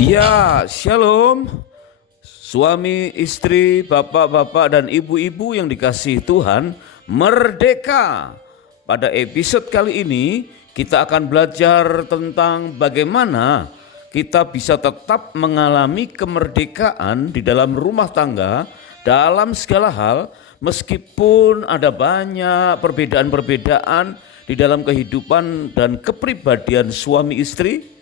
Ya, shalom. Suami, istri, bapak-bapak, dan ibu-ibu yang dikasihi Tuhan, merdeka. Pada episode kali ini, kita akan belajar tentang bagaimana kita bisa tetap mengalami kemerdekaan di dalam rumah tangga, dalam segala hal, meskipun ada banyak perbedaan-perbedaan di dalam kehidupan dan kepribadian suami istri.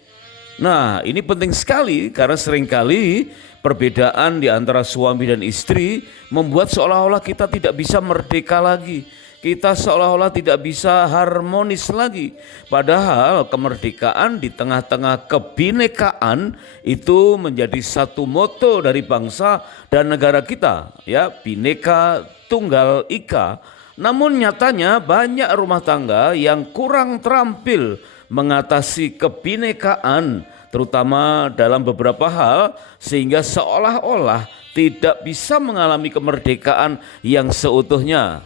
Nah, ini penting sekali karena seringkali perbedaan di antara suami dan istri membuat seolah-olah kita tidak bisa merdeka lagi. Kita seolah-olah tidak bisa harmonis lagi. Padahal kemerdekaan di tengah-tengah kebinekaan itu menjadi satu moto dari bangsa dan negara kita, ya, Bhinneka Tunggal Ika. Namun nyatanya banyak rumah tangga yang kurang terampil mengatasi kebinekaan, terutama dalam beberapa hal, sehingga seolah-olah tidak bisa mengalami kemerdekaan yang seutuhnya.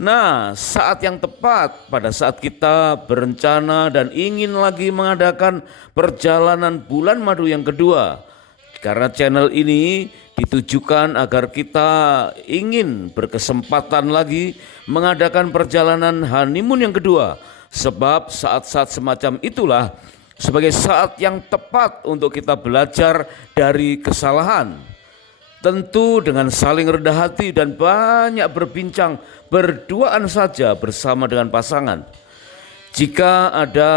Nah, saat yang tepat pada saat kita berencana dan ingin lagi mengadakan perjalanan bulan madu yang kedua, karena channel ini ditujukan agar kita ingin berkesempatan lagi mengadakan perjalanan honeymoon yang kedua. Sebab saat-saat semacam itulah sebagai saat yang tepat untuk kita belajar dari kesalahan. Tentu dengan saling rendah hati dan banyak berbincang berduaan saja bersama dengan pasangan. Jika ada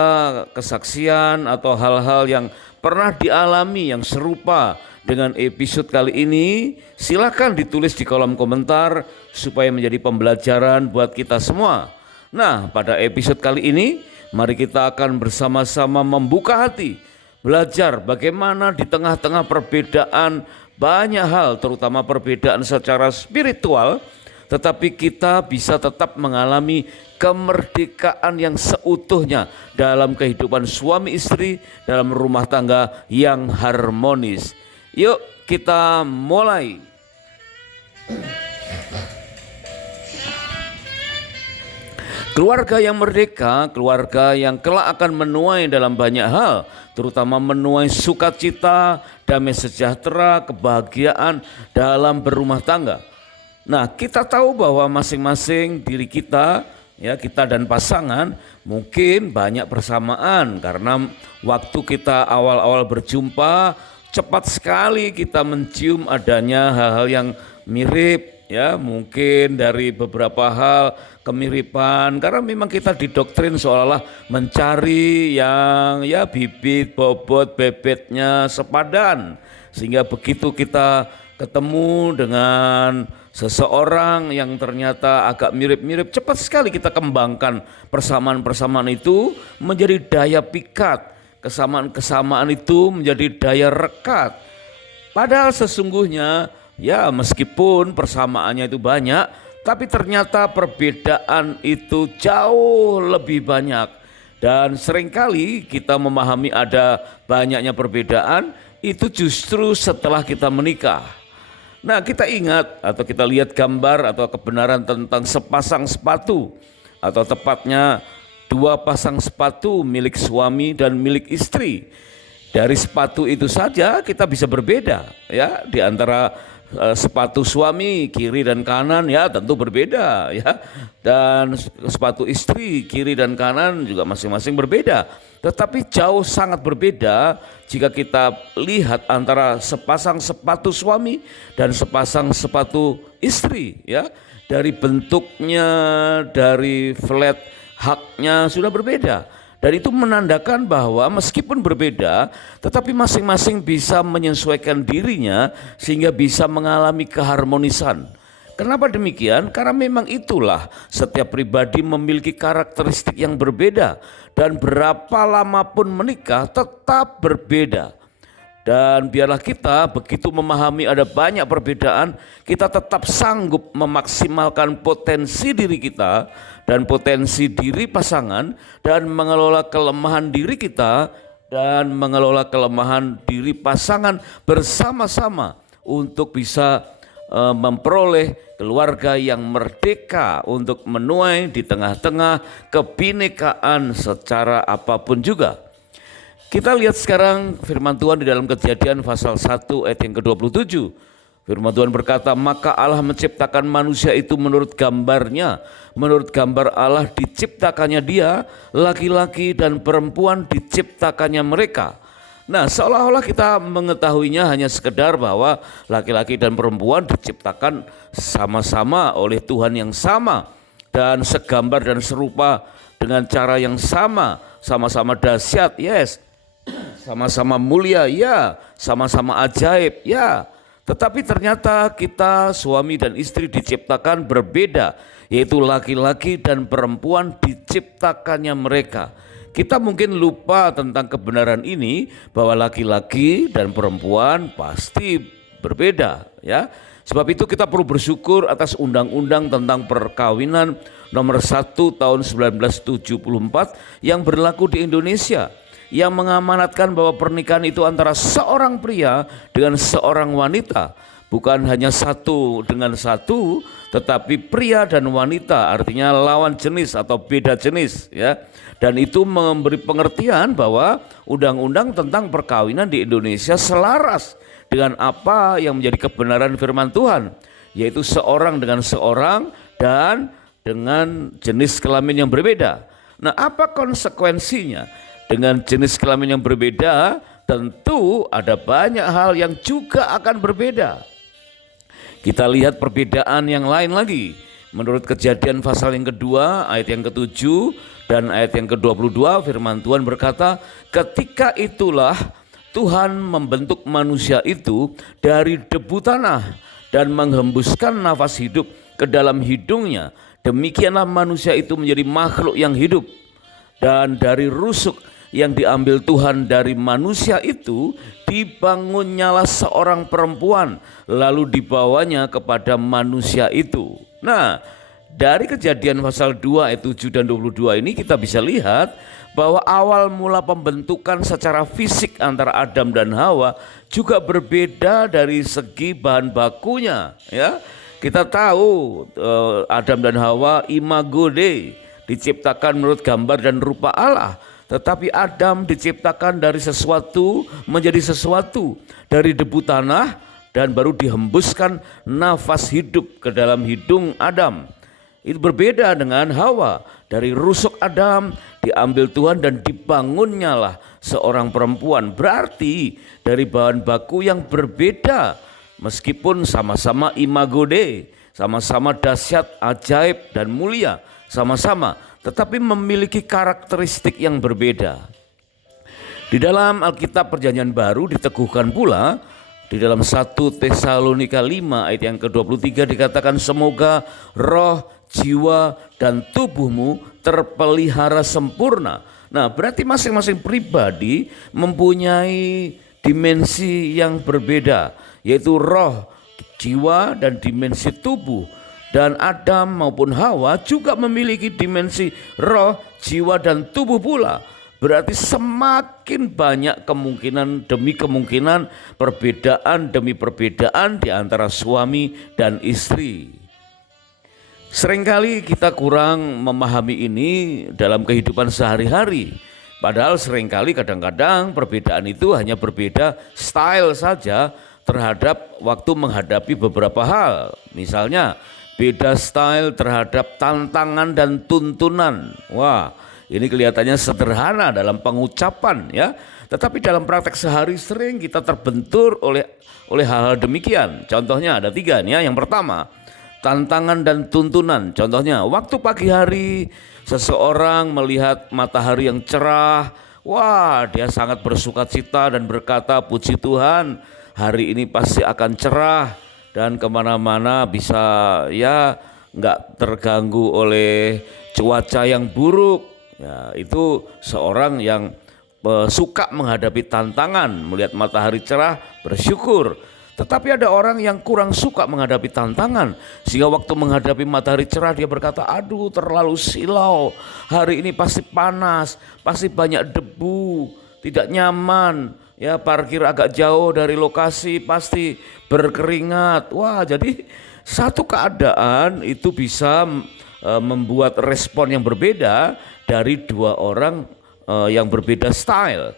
kesaksian atau hal-hal yang pernah dialami yang serupa dengan episode kali ini, silakan ditulis di kolom komentar supaya menjadi pembelajaran buat kita semua. Nah, pada episode kali ini, mari kita akan bersama-sama membuka hati, belajar bagaimana di tengah-tengah perbedaan banyak hal, terutama perbedaan secara spiritual, tetapi kita bisa tetap mengalami kemerdekaan yang seutuhnya dalam kehidupan suami istri, dalam rumah tangga yang harmonis. Yuk kita mulai. Keluarga yang merdeka, keluarga yang kelak akan menuai dalam banyak hal, terutama menuai sukacita, damai sejahtera, kebahagiaan dalam berumah tangga. Nah, kita tahu bahwa masing-masing diri kita, ya, kita dan pasangan mungkin banyak persamaan karena waktu kita awal-awal berjumpa cepat sekali kita mencium adanya hal-hal yang mirip, ya, mungkin dari beberapa hal kemiripan karena memang kita didoktrin seolah-olah mencari yang, ya, bibit bobot bebetnya sepadan, sehingga begitu kita ketemu dengan seseorang yang ternyata agak mirip-mirip, cepat sekali kita kembangkan persamaan-persamaan itu menjadi daya pikat, kesamaan-kesamaan itu menjadi daya rekat. Padahal sesungguhnya, ya, meskipun persamaannya itu banyak, tapi ternyata perbedaan itu jauh lebih banyak. Dan seringkali kita memahami ada banyaknya perbedaan itu justru setelah kita menikah. Nah, kita ingat atau kita lihat gambar atau kebenaran tentang sepasang sepatu, atau tepatnya dua pasang sepatu milik suami dan milik istri. Dari sepatu itu saja kita bisa berbeda, ya, di antara sepatu suami kiri dan kanan, ya, tentu berbeda, ya, dan sepatu istri kiri dan kanan juga masing-masing berbeda. Tetapi jauh sangat berbeda jika kita lihat antara sepasang sepatu suami dan sepasang sepatu istri, ya, dari bentuknya, dari flat haknya sudah berbeda. Dan itu menandakan bahwa meskipun berbeda, tetapi masing-masing bisa menyesuaikan dirinya sehingga bisa mengalami keharmonisan. Kenapa demikian? Karena memang itulah, setiap pribadi memiliki karakteristik yang berbeda dan berapa lama pun menikah tetap berbeda. Dan biarlah kita begitu memahami ada banyak perbedaan, kita tetap sanggup memaksimalkan potensi diri kita dan potensi diri pasangan, dan mengelola kelemahan diri kita dan mengelola kelemahan diri pasangan bersama-sama untuk bisa memperoleh keluarga yang merdeka untuk menuai di tengah-tengah kebinekaan secara apapun juga. Kita lihat sekarang firman Tuhan di dalam Kejadian pasal 1 ayat yang ke-27. Firman Tuhan berkata, maka Allah menciptakan manusia itu menurut gambarnya. Menurut gambar Allah diciptakannya dia, laki-laki dan perempuan diciptakannya mereka. Nah, seolah-olah kita mengetahuinya hanya sekedar bahwa laki-laki dan perempuan diciptakan sama-sama oleh Tuhan yang sama. Dan segambar dan serupa dengan cara yang sama. Sama-sama dahsyat, yes. Sama-sama mulia, ya. Sama-sama ajaib, ya. Tetapi ternyata kita suami dan istri diciptakan berbeda, yaitu laki-laki dan perempuan diciptakannya mereka. Kita mungkin lupa tentang kebenaran ini bahwa laki-laki dan perempuan pasti berbeda, ya. Sebab itu kita perlu bersyukur atas undang-undang tentang perkawinan nomor 1 tahun 1974 yang berlaku di Indonesia, yang mengamanatkan bahwa pernikahan itu antara seorang pria dengan seorang wanita, bukan hanya satu dengan satu, tetapi pria dan wanita, artinya lawan jenis atau beda jenis, ya. Dan itu memberi pengertian bahwa undang-undang tentang perkawinan di Indonesia selaras dengan apa yang menjadi kebenaran firman Tuhan, yaitu seorang dengan seorang dan dengan jenis kelamin yang berbeda. Nah, apa konsekuensinya? Dengan jenis kelamin yang berbeda, tentu ada banyak hal yang juga akan berbeda. Kita lihat perbedaan yang lain lagi. Menurut Kejadian pasal yang kedua, ayat yang ke-7 dan ayat yang ke-22, firman Tuhan berkata, ketika itulah Tuhan membentuk manusia itu dari debu tanah dan menghembuskan nafas hidup ke dalam hidungnya. Demikianlah manusia itu menjadi makhluk yang hidup. Dan dari rusuk yang diambil Tuhan dari manusia itu, dibangunnyalah seorang perempuan, lalu dibawanya kepada manusia itu. Nah, dari Kejadian pasal 2 ayat 7 dan 22 ini kita bisa lihat bahwa awal mula pembentukan secara fisik antara Adam dan Hawa juga berbeda dari segi bahan bakunya, ya. Kita tahu Adam dan Hawa imago Dei, diciptakan menurut gambar dan rupa Allah. Tetapi Adam diciptakan dari sesuatu menjadi sesuatu, dari debu tanah, dan baru dihembuskan nafas hidup ke dalam hidung Adam. Itu berbeda dengan Hawa. Dari rusuk Adam diambil Tuhan dan dibangunnyalah seorang perempuan. Berarti dari bahan baku yang berbeda, meskipun sama-sama imago Dei, sama-sama dahsyat, ajaib dan mulia, sama-sama, tetapi memiliki karakteristik yang berbeda. Di dalam Alkitab Perjanjian Baru diteguhkan pula di dalam 1 Tesalonika 5 ayat yang ke-23 dikatakan, semoga roh, jiwa dan tubuhmu terpelihara sempurna. Nah, berarti masing-masing pribadi mempunyai dimensi yang berbeda, yaitu roh, jiwa dan dimensi tubuh. Dan Adam maupun Hawa juga memiliki dimensi roh, jiwa dan tubuh pula. Berarti semakin banyak kemungkinan demi kemungkinan, perbedaan demi perbedaan di antara suami dan istri. Seringkali kita kurang memahami ini dalam kehidupan sehari-hari. Padahal seringkali kadang-kadang perbedaan itu hanya berbeda style saja terhadap waktu menghadapi beberapa hal. Misalnya beda style terhadap tantangan dan tuntunan. Wah, ini kelihatannya sederhana dalam pengucapan, ya. Tetapi dalam praktek sehari sering kita terbentur oleh hal-hal demikian. Contohnya ada 3 nih, ya. Yang pertama, tantangan dan tuntunan. Contohnya, waktu pagi hari seseorang melihat matahari yang cerah, wah, dia sangat bersukacita dan berkata, puji Tuhan, hari ini pasti akan cerah dan kemana-mana bisa, ya, nggak terganggu oleh cuaca yang buruk. Ya, itu seorang yang suka menghadapi tantangan, melihat matahari cerah, bersyukur. Tetapi ada orang yang kurang suka menghadapi tantangan, sehingga waktu menghadapi matahari cerah dia berkata, aduh terlalu silau, hari ini pasti panas, pasti banyak debu, tidak nyaman, ya, parkir agak jauh dari lokasi, pasti berkeringat. Wah, jadi satu keadaan itu bisa membuat respon yang berbeda dari 2 orang yang berbeda style.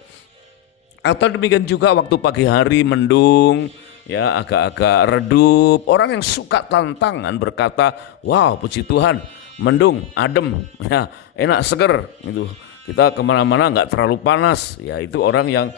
Atau demikian juga waktu pagi hari mendung, ya agak-agak redup. Orang yang suka tantangan berkata, wow puji Tuhan, mendung, adem, ya enak, seger. Gitu. Kita kemana-mana nggak terlalu panas. Ya itu orang yang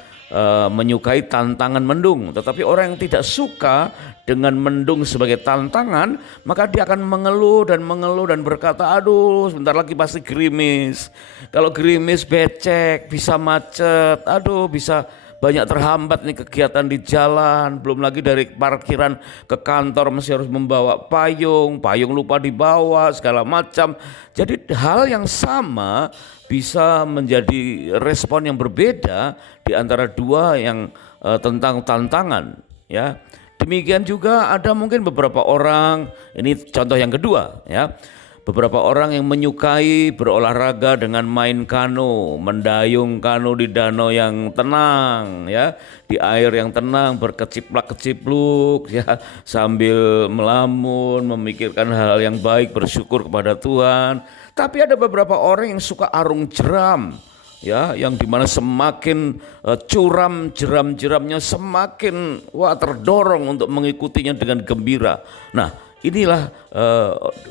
menyukai tantangan mendung. Tetapi orang yang tidak suka dengan mendung sebagai tantangan, maka dia akan mengeluh dan berkata, aduh sebentar lagi pasti gerimis. Kalau gerimis becek, bisa macet, aduh bisa banyak terhambat nih kegiatan di jalan. Belum lagi dari parkiran ke kantor mesti harus membawa payung lupa dibawa, segala macam. Jadi hal yang sama bisa menjadi respon yang berbeda di antara dua yang tentang tantangan, ya. Demikian juga ada mungkin beberapa orang, ini contoh yang kedua, ya. Beberapa orang yang menyukai berolahraga dengan main kano, mendayung kano di danau yang tenang, ya, di air yang tenang, berkeciplak-kecipluk, ya, sambil melamun, memikirkan hal yang baik, bersyukur kepada Tuhan. Tapi ada beberapa orang yang suka arung jeram, ya, yang dimana semakin curam jeram-jeramnya semakin terdorong untuk mengikutinya dengan gembira. Nah, inilah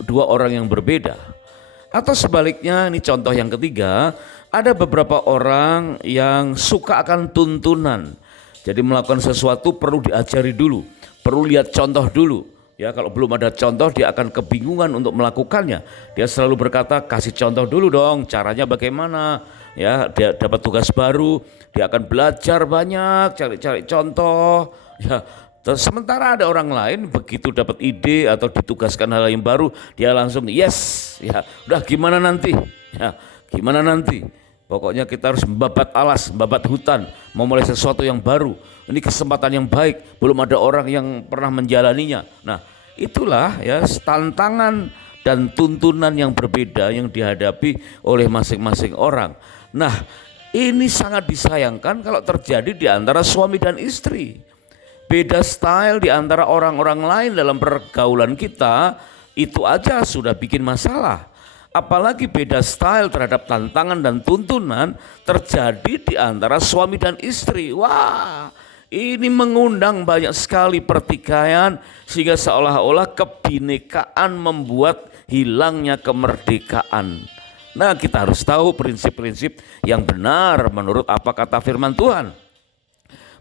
dua orang yang berbeda. Atau sebaliknya, ini contoh yang ketiga, ada beberapa orang yang suka akan tuntunan. Jadi melakukan sesuatu perlu diajari dulu, perlu lihat contoh dulu. Ya, kalau belum ada contoh dia akan kebingungan untuk melakukannya. Dia selalu berkata, kasih contoh dulu dong, caranya bagaimana. Ya, dia dapat tugas baru, dia akan belajar banyak, cari-cari contoh. Ya, sementara ada orang lain begitu dapat ide atau ditugaskan hal yang baru, dia langsung yes, ya, udah gimana nanti? Ya, gimana nanti? Pokoknya kita harus membabat alas, membabat hutan, memulai sesuatu yang baru. Ini kesempatan yang baik, belum ada orang yang pernah menjalaninya. Nah, itulah ya tantangan dan tuntunan yang berbeda yang dihadapi oleh masing-masing orang. Nah, ini sangat disayangkan kalau terjadi di antara suami dan istri. Beda style di antara orang-orang lain dalam pergaulan kita, itu aja sudah bikin masalah. Apalagi beda style terhadap tantangan dan tuntunan terjadi di antara suami dan istri. Wah, ini mengundang banyak sekali pertikaian sehingga seolah-olah kebinekaan membuat hilangnya kemerdekaan. Nah, kita harus tahu prinsip-prinsip yang benar menurut apa kata firman Tuhan.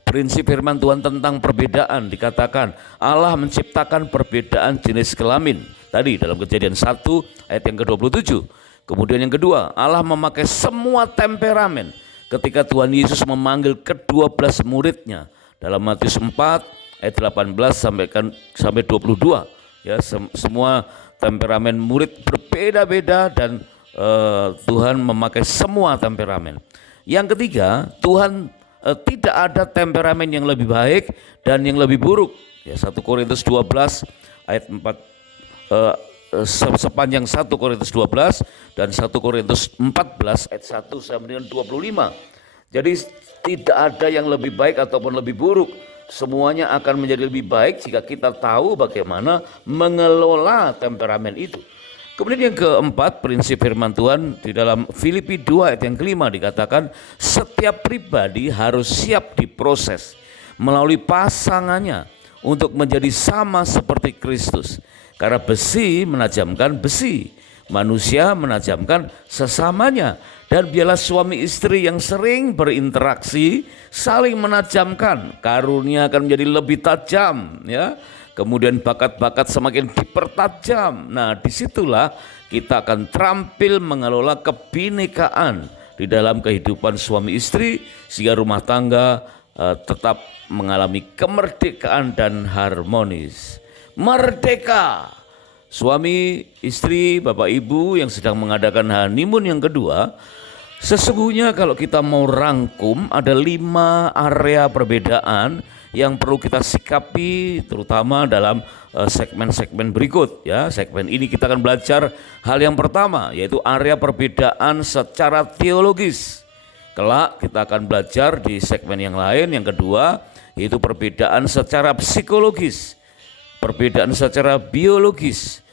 Prinsip firman Tuhan tentang perbedaan dikatakan Allah menciptakan perbedaan jenis kelamin. Tadi dalam Kejadian 1 ayat yang ke-27. Kemudian yang kedua, Allah memakai semua temperamen ketika Tuhan Yesus memanggil ke-12 muridnya. Dalam Matius 4 ayat 18 sampai 22. Ya, semua temperamen murid berbeda-beda dan Tuhan memakai semua temperamen. Yang ketiga, Tuhan tidak ada temperamen yang lebih baik dan yang lebih buruk. Ya, 1 Korintus 12 ayat 4 sepanjang 1 Korintus 12 dan 1 Korintus 14 ayat 1 sampai dengan 25. Jadi tidak ada yang lebih baik ataupun lebih buruk. Semuanya akan menjadi lebih baik jika kita tahu bagaimana mengelola temperamen itu. Kemudian yang keempat, prinsip firman Tuhan di dalam Filipi 2 ayat yang kelima dikatakan setiap pribadi harus siap diproses melalui pasangannya untuk menjadi sama seperti Kristus. Karena besi menajamkan besi, manusia menajamkan sesamanya. Dan biarlah suami istri yang sering berinteraksi saling menajamkan, karunia akan menjadi lebih tajam, ya. Kemudian bakat-bakat semakin dipertajam. Nah, disitulah kita akan terampil mengelola kebinekaan di dalam kehidupan suami istri sehingga rumah tangga tetap mengalami kemerdekaan dan harmonis. Merdeka. Suami, istri, bapak ibu yang sedang mengadakan honeymoon yang kedua, sesungguhnya kalau kita mau rangkum ada 5 area perbedaan yang perlu kita sikapi terutama dalam segmen-segmen berikut, ya. Segmen ini kita akan belajar hal yang pertama yaitu area perbedaan secara teologis. Kelak kita akan belajar di segmen yang lain yang kedua yaitu perbedaan secara psikologis, perbedaan secara biologis,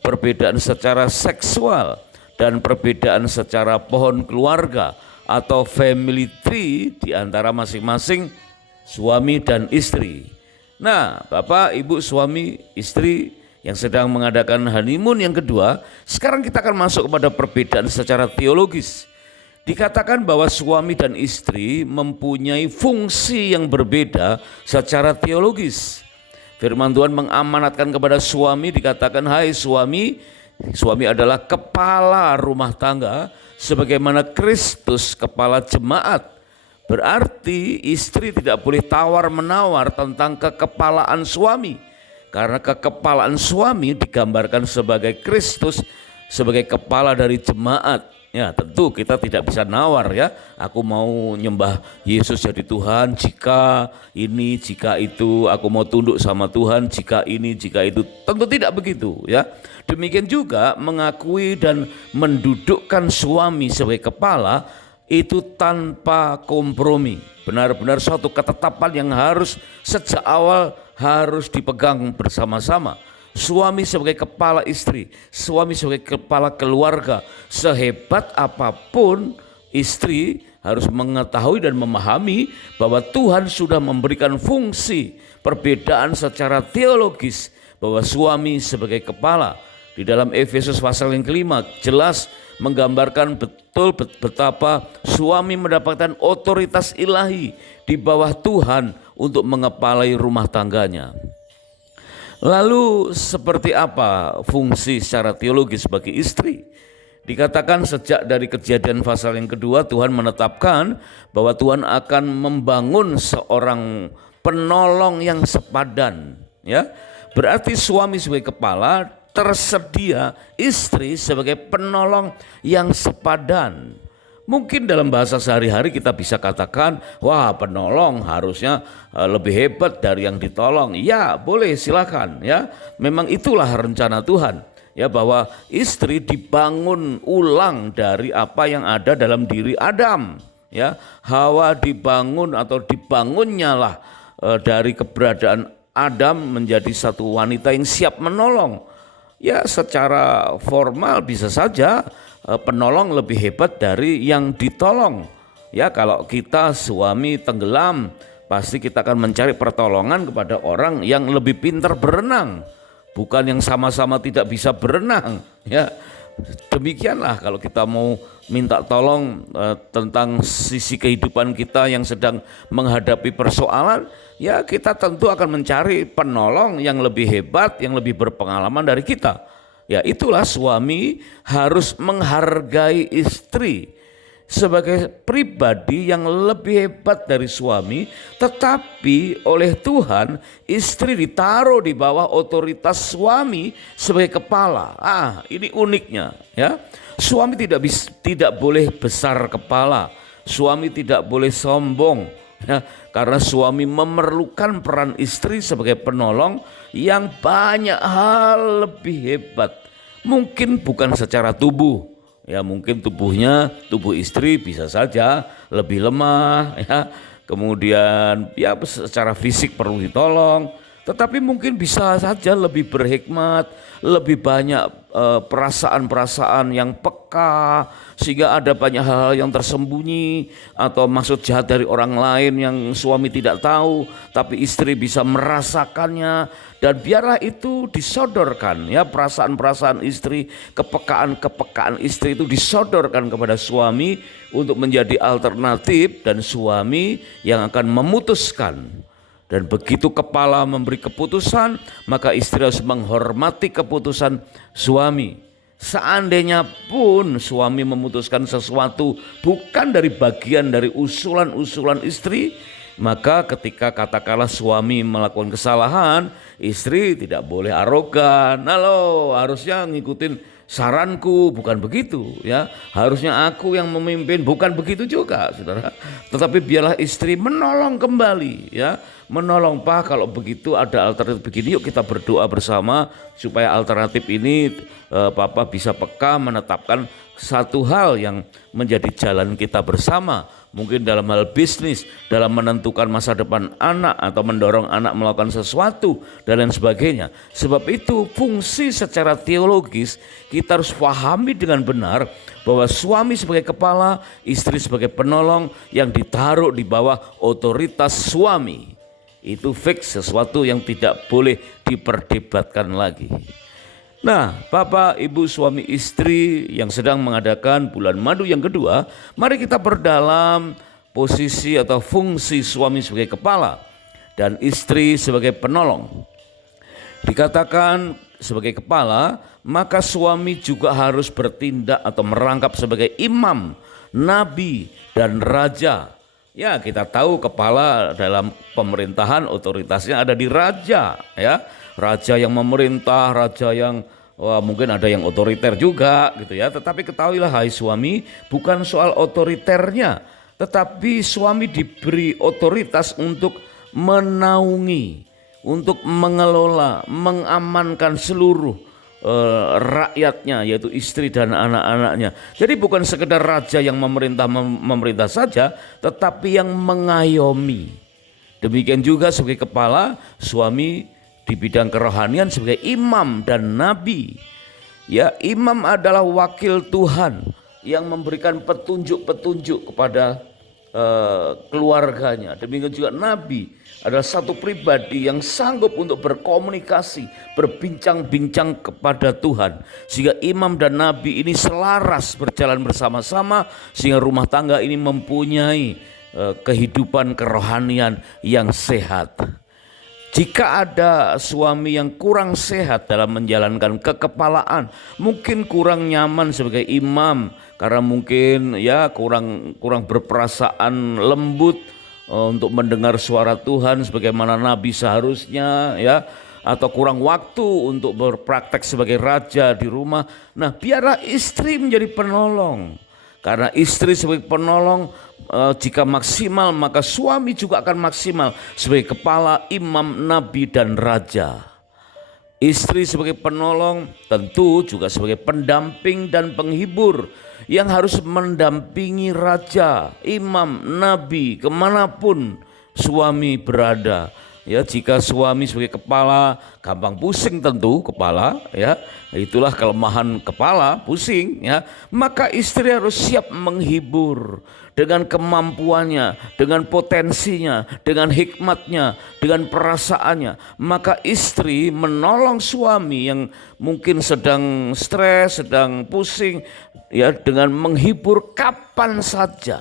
perbedaan secara seksual dan perbedaan secara pohon keluarga atau family tree di antara masing-masing suami dan istri. Nah, Bapak, Ibu, suami, istri yang sedang mengadakan honeymoon yang kedua, sekarang kita akan masuk kepada perbedaan secara teologis. Dikatakan bahwa suami dan istri mempunyai fungsi yang berbeda secara teologis. Firman Tuhan mengamanatkan kepada suami, dikatakan, hai suami, suami adalah kepala rumah tangga, sebagaimana Kristus kepala jemaat. Berarti istri tidak boleh tawar-menawar tentang kekepalaan suami. Karena kekepalaan suami digambarkan sebagai Kristus sebagai kepala dari jemaat. Ya, tentu kita tidak bisa nawar ya. Aku mau nyembah Yesus jadi Tuhan jika ini, jika itu. Aku mau tunduk sama Tuhan jika ini, jika itu. Tentu tidak begitu ya. Demikian juga mengakui dan mendudukkan suami sebagai kepala itu tanpa kompromi. Benar-benar suatu ketetapan yang harus sejak awal harus dipegang bersama-sama. Suami sebagai kepala istri, suami sebagai kepala keluarga, sehebat apapun istri harus mengetahui dan memahami bahwa Tuhan sudah memberikan fungsi perbedaan secara teologis bahwa suami sebagai kepala. Di dalam Efesus pasal yang kelima jelas menggambarkan betul betapa suami mendapatkan otoritas ilahi di bawah Tuhan untuk mengepalai rumah tangganya. Lalu seperti apa fungsi secara teologis bagi istri? Dikatakan sejak dari Kejadian pasal yang kedua Tuhan menetapkan bahwa Tuhan akan membangun seorang penolong yang sepadan, ya. Berarti suami sebagai kepala, tersedia istri sebagai penolong yang sepadan. Mungkin dalam bahasa sehari-hari kita bisa katakan, wah penolong harusnya lebih hebat dari yang ditolong. Ya boleh, silakan ya. Memang itulah rencana Tuhan. Ya, bahwa istri dibangun ulang dari apa yang ada dalam diri Adam. Ya, Hawa dibangun atau dibangunnya lah dari keberadaan Adam menjadi satu wanita yang siap menolong. Ya, secara formal bisa saja penolong lebih hebat dari yang ditolong. Ya, kalau kita suami tenggelam, pasti kita akan mencari pertolongan kepada orang yang lebih pintar berenang, bukan yang sama-sama tidak bisa berenang. Ya, demikianlah kalau kita mau minta tolong tentang sisi kehidupan kita yang sedang menghadapi persoalan, ya kita tentu akan mencari penolong yang lebih hebat, yang lebih berpengalaman dari kita. Ya, itulah suami harus menghargai istri sebagai pribadi yang lebih hebat dari suami, tetapi oleh Tuhan istri ditaruh di bawah otoritas suami sebagai kepala. Ini uniknya ya. Suami tidak boleh besar kepala, suami tidak boleh sombong ya, karena suami memerlukan peran istri sebagai penolong yang banyak hal lebih hebat. Mungkin bukan secara tubuh, ya mungkin tubuh istri bisa saja lebih lemah ya, kemudian ya secara fisik perlu ditolong, tetapi mungkin bisa saja lebih berhikmat, lebih banyak perasaan-perasaan yang peka, sehingga ada banyak hal yang tersembunyi atau maksud jahat dari orang lain yang suami tidak tahu, tapi istri bisa merasakannya. Dan biarlah itu disodorkan ya, perasaan-perasaan istri, kepekaan-kepekaan istri itu disodorkan kepada suami untuk menjadi alternatif dan suami yang akan memutuskan. Dan begitu kepala memberi keputusan, maka istri harus menghormati keputusan suami. Seandainya pun suami memutuskan sesuatu bukan dari bagian dari usulan-usulan istri, maka ketika katakanlah suami melakukan kesalahan, istri tidak boleh arogan. Halo, harusnya ngikutin saranku, bukan begitu ya. Harusnya aku yang memimpin, bukan begitu juga saudara. Tetapi biarlah istri menolong kembali ya, menolong. Pak, kalau begitu ada alternatif begini, yuk kita berdoa bersama supaya alternatif ini Papa bisa peka menetapkan satu hal yang menjadi jalan kita bersama. Mungkin dalam hal bisnis, dalam menentukan masa depan anak atau mendorong anak melakukan sesuatu dan lain sebagainya. Sebab itu fungsi secara teologis kita harus pahami dengan benar bahwa suami sebagai kepala, istri sebagai penolong yang ditaruh di bawah otoritas suami. Itu fix, sesuatu yang tidak boleh diperdebatkan lagi. Nah, Bapak, Ibu, suami istri yang sedang mengadakan bulan madu yang kedua, mari kita perdalam posisi atau fungsi suami sebagai kepala dan istri sebagai penolong. Dikatakan sebagai kepala, maka suami juga harus bertindak atau merangkap sebagai imam, nabi, dan raja. Ya, kita tahu kepala dalam pemerintahan otoritasnya ada di raja, ya. Raja yang memerintah, raja yang mungkin ada yang otoriter juga gitu ya. Tetapi ketahuilah hai suami, bukan soal otoriternya, tetapi suami diberi otoritas untuk menaungi, untuk mengelola, mengamankan seluruh rakyatnya, yaitu istri dan anak-anaknya. Jadi bukan sekedar raja yang memerintah saja, tetapi yang mengayomi. Demikian juga sebagai kepala, suami di bidang kerohanian sebagai imam dan nabi. Ya, imam adalah wakil Tuhan yang memberikan petunjuk-petunjuk kepada keluarganya. Demikian juga nabi adalah satu pribadi yang sanggup untuk berkomunikasi, berbincang-bincang kepada Tuhan. Sehingga imam dan nabi ini selaras berjalan bersama-sama, sehingga rumah tangga ini mempunyai kehidupan kerohanian yang sehat. Jika ada suami yang kurang sehat dalam menjalankan kekepalaan, mungkin kurang nyaman sebagai imam karena mungkin ya kurang berperasaan lembut untuk mendengar suara Tuhan sebagaimana nabi seharusnya, ya, atau kurang waktu untuk berpraktek sebagai raja di rumah. Nah, biarlah istri menjadi penolong. Karena istri sebagai penolong jika maksimal, maka suami juga akan maksimal sebagai kepala, imam, nabi, dan raja. Istri sebagai penolong tentu juga sebagai pendamping dan penghibur yang harus mendampingi raja, imam, nabi kemanapun suami berada. Ya, jika suami sebagai kepala gampang pusing, tentu kepala, ya, itulah kelemahan kepala, pusing, ya, maka istri harus siap menghibur dengan kemampuannya, dengan potensinya, dengan hikmatnya, dengan perasaannya. Maka istri menolong suami yang mungkin sedang stres, sedang pusing, ya, dengan menghibur kapan saja.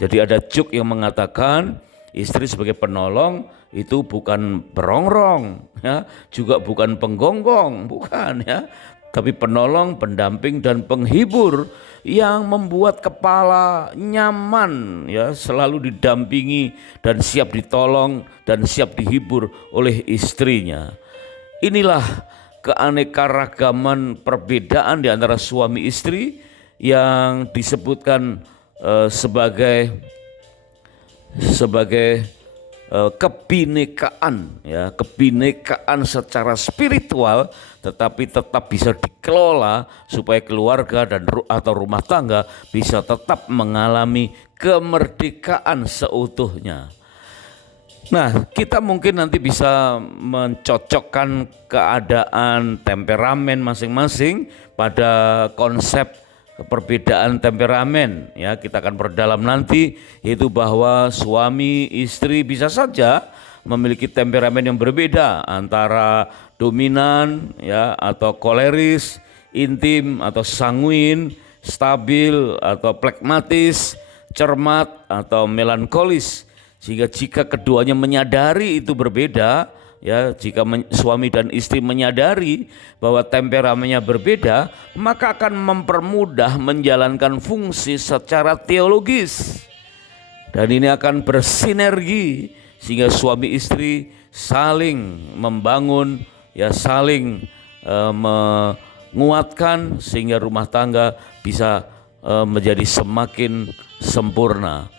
Jadi ada juk yang mengatakan istri sebagai penolong itu bukan berongrong, ya, juga bukan penggonggong, bukan, ya, tapi penolong, pendamping, dan penghibur yang membuat kepala nyaman, ya, selalu didampingi dan siap ditolong dan siap dihibur oleh istrinya. Inilah keanekaragaman perbedaan di antara suami istri yang disebutkan sebagai kebinekaan, ya, kebinekaan secara spiritual, tetapi tetap bisa dikelola supaya keluarga dan atau rumah tangga bisa tetap mengalami kemerdekaan seutuhnya. Nah, kita mungkin nanti bisa mencocokkan keadaan temperamen masing-masing pada konsep perbedaan temperamen, ya, kita akan perdalam nanti, yaitu bahwa suami istri bisa saja memiliki temperamen yang berbeda antara dominan, ya, atau koleris, intim atau sanguin, stabil atau plekmatis, cermat atau melankolis. Sehingga jika keduanya menyadari itu berbeda, ya, jika suami dan istri menyadari bahwa temperamennya berbeda, maka akan mempermudah menjalankan fungsi secara teologis. Dan ini akan bersinergi sehingga suami istri saling membangun, ya, saling menguatkan sehingga rumah tangga bisa menjadi semakin sempurna.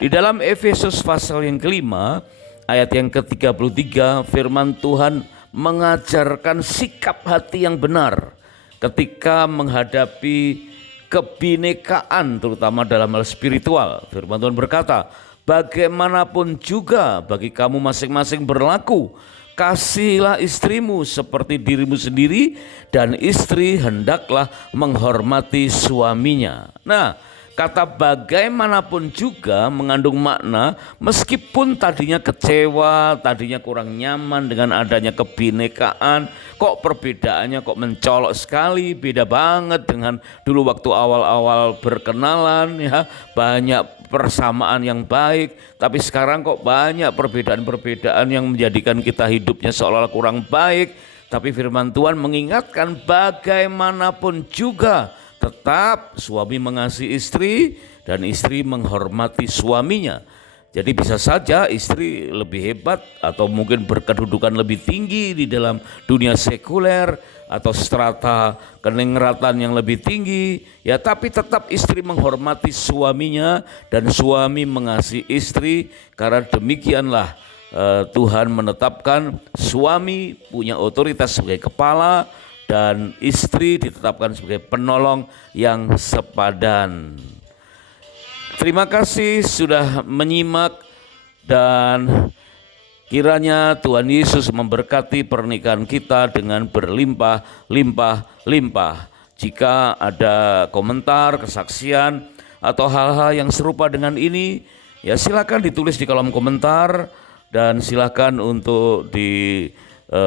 Di dalam Efesus pasal yang kelima ayat yang ke-33, firman Tuhan mengajarkan sikap hati yang benar ketika menghadapi kebinekaan, terutama dalam hal spiritual. Firman Tuhan berkata, bagaimanapun juga bagi kamu masing-masing berlaku, kasihilah istrimu seperti dirimu sendiri, dan istri hendaklah menghormati suaminya. Nah, kata bagaimanapun juga mengandung makna meskipun tadinya kecewa, tadinya kurang nyaman dengan adanya kebinekaan, kok perbedaannya kok mencolok sekali, beda banget dengan dulu waktu awal-awal berkenalan ya, banyak persamaan yang baik, tapi sekarang kok banyak perbedaan-perbedaan yang menjadikan kita hidupnya seolah-olah kurang baik. Tapi firman Tuhan mengingatkan bagaimanapun juga tetap suami mengasihi istri dan istri menghormati suaminya. Jadi bisa saja istri lebih hebat atau mungkin berkedudukan lebih tinggi di dalam dunia sekuler atau strata keningratan yang lebih tinggi, ya tapi tetap istri menghormati suaminya dan suami mengasihi istri, karena demikianlah Tuhan menetapkan suami punya otoritas sebagai kepala dan istri ditetapkan sebagai penolong yang sepadan. Terima kasih sudah menyimak, dan kiranya Tuhan Yesus memberkati pernikahan kita dengan berlimpah-limpah. Jika ada komentar, kesaksian, atau hal-hal yang serupa dengan ini, ya silakan ditulis di kolom komentar, dan silakan untuk di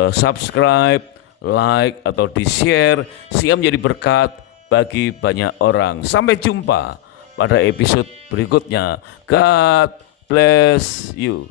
subscribe, like, atau di-share sehingga menjadi berkat bagi banyak orang. Sampai jumpa pada episode berikutnya. God bless you.